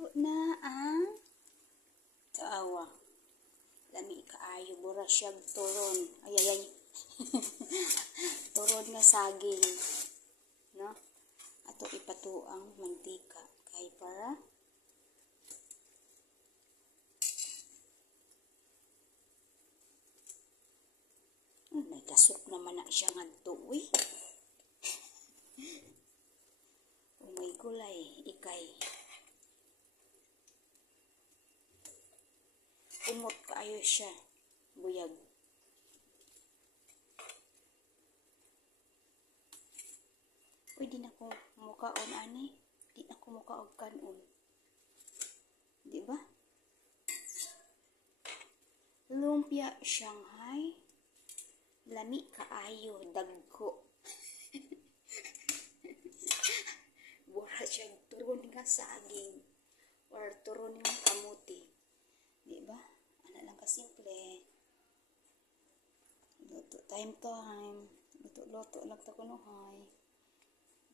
Luto na ang kaawa. Lami kaayo, bura siyag turon. Ayayay. Turon nga saging. No? Ato ipato ang mantika. Kay para may kasok naman na siya nga tuwi. May gulay, ikay. Umot kaayo siya. Buyag. Uy, di na ko mukaon ani. Di na ko mukaon kanon. Di ba? Lumpia Shanghai. Lami kaayo, dagko. Bura siya turon nga saging or turon nga kamuti. Di ba? Ano lang kasimple. Luto time. Luto lang ta kunuhay.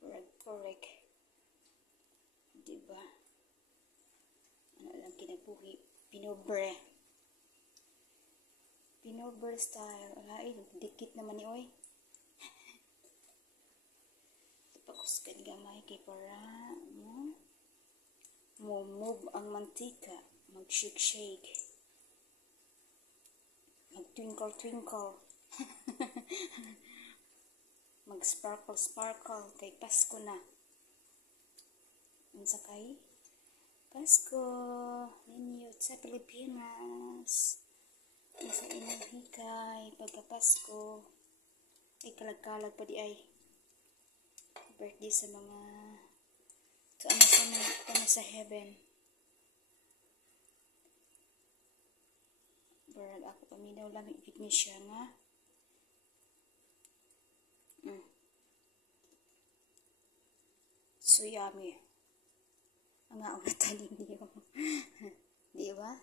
Burag korek. Di ba? Ano lang kinabuhi. Pinobre style. Alay, dikit naman ni oy. Pakuskan gamay kay para move ang mantika, mag-shake, mag-twinkle, mag-sparkle kay Pasko na. Unsa kay Pasko ninyo sa Pilipinas. Sa inyong hikay pagka Pasko ay kalag-kalag pa di ay birthday sa mga sa heaven. Barag ako paminaw lamig gid ni siya nga. So yummy. Ang aungatan ninyo. Di ba?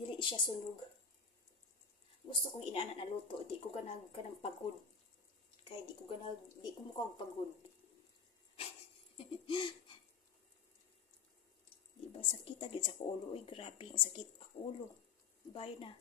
Dili siya sunog. Gusto kong inaanak na luto, di ko ganag kanang pagod. Kaya di ko mukhang pagod. Diba sakit agad sa ulo? Uy, grabe ang sakit ang ulo. Bye na.